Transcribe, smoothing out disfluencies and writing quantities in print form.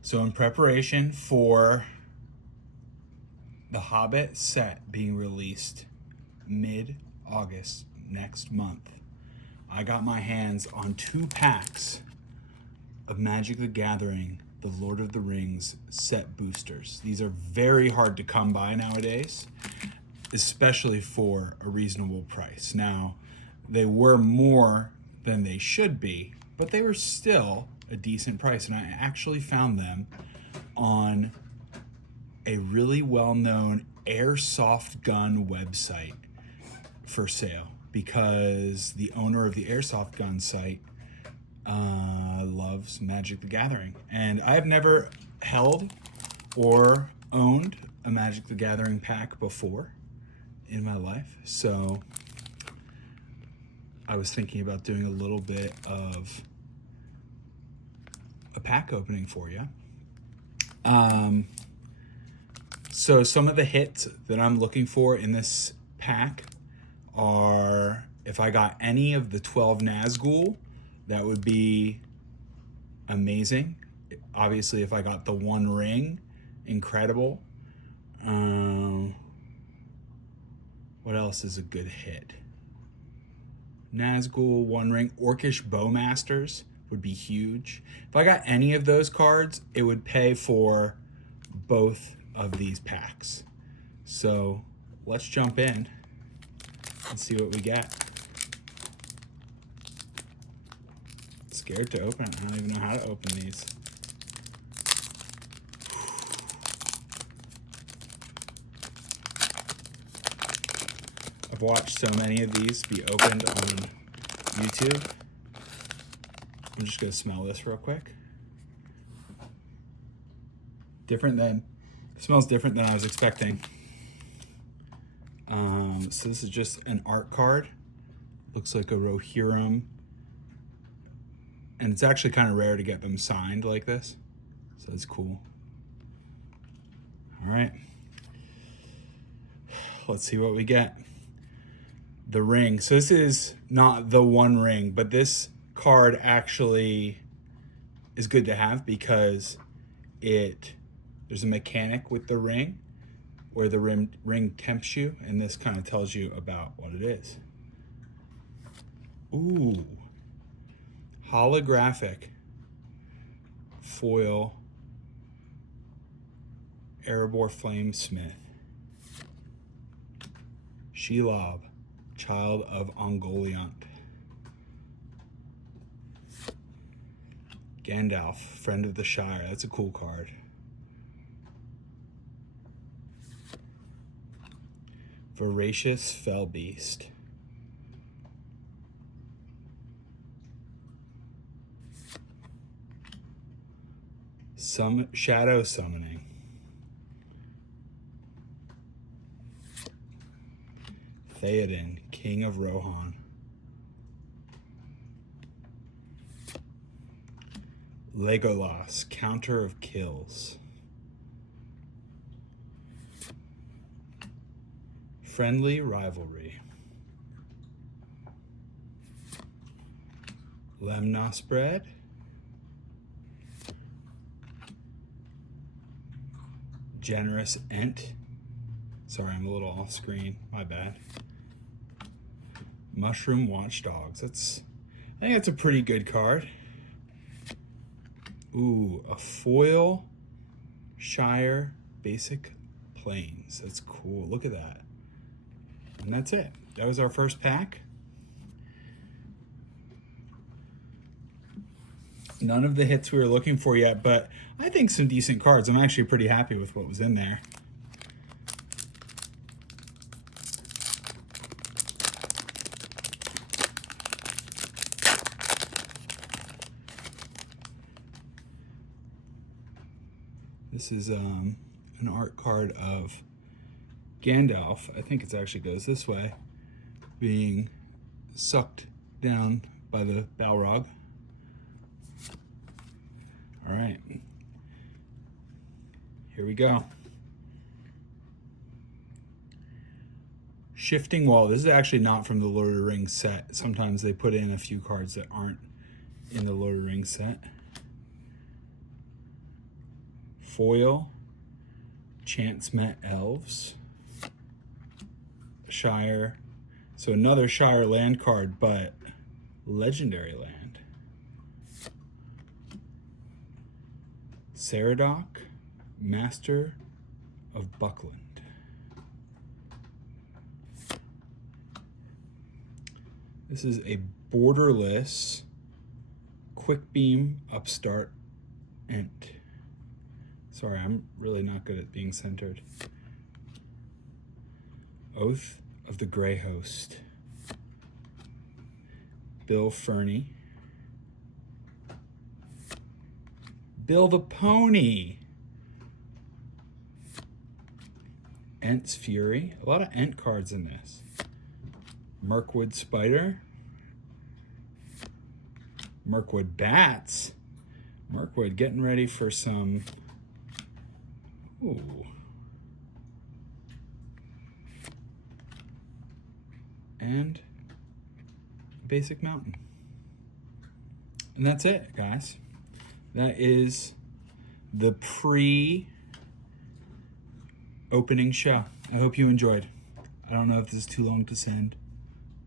So in preparation for the Hobbit set being released mid-August next month, I got my hands on 2 packs of Magic the Gathering, the Lord of the Rings set boosters. These are very hard to come by nowadays, especially for a reasonable price. Now, they were more than they should be, but they were still a decent price, and I actually found them on a really well-known airsoft gun website for sale, because the owner of the airsoft gun site loves Magic the Gathering, and I've never held or owned a Magic the Gathering pack before in my life, so I was thinking about doing a little bit of a pack opening for you. So some of the hits that I'm looking for in this pack are, if I got any of the 12 Nazgul, that would be amazing. Obviously, if I got the One Ring, incredible. What else is a good hit? Nazgul, One Ring, Orcish Bowmasters would be huge. If I got any of those cards, it would pay for both of these packs. So let's jump in and see what we get. Scared to open it. I don't even know how to open these. I've watched so many of these be opened on YouTube. I'm just gonna smell this real quick. Smells different than I was expecting. So this is just an art card. Looks like a Rohirrim. And it's actually kind of rare to get them signed like this. So it's cool. All right. Let's see what we get. The ring. So this is not the One Ring, but this card actually is good to have because there's a mechanic with the ring where the ring tempts you, and this kind of tells you about what it is. Ooh. Holographic foil Erebor Flamesmith. Shelob, Child of Ungoliant. Gandalf, Friend of the Shire. That's a cool card. Voracious Fellbeast. Some Shadow Summoning. Theoden, King of Rohan. Legolas, Counter of Kills. Friendly Rivalry. Lemnos Bread. Generous Ent. Sorry, I'm a little off screen. My bad. Mushroom Watchdogs. I think that's a pretty good card. Ooh, a foil Shire Basic Plains. That's cool. Look at that. And that's it. That was our first pack. None of the hits we were looking for yet, but I think some decent cards. I'm actually pretty happy with what was in there. This is an art card of Gandalf. I think it actually goes this way, being sucked down by the Balrog. All right, here we go. Shifting Wall. This is actually not from the Lord of the Rings set. Sometimes they put in a few cards that aren't in the Lord of the Rings set. foil Chance Met Elves, Shire, so another Shire land card, but legendary land. Saradoc, Master of Buckland. This is a borderless quick beam upstart Ent. Sorry, I'm really not good at being centered. Oath of the Grey Host. Bill Fernie. Bill the Pony. Ent's Fury. A lot of Ent cards in this. Mirkwood Spider. Mirkwood Bats. Mirkwood getting ready for some... Ooh. And Basic Mountain. And that's it, guys. That is the pre-opening show. I hope you enjoyed. I don't know if this is too long to send.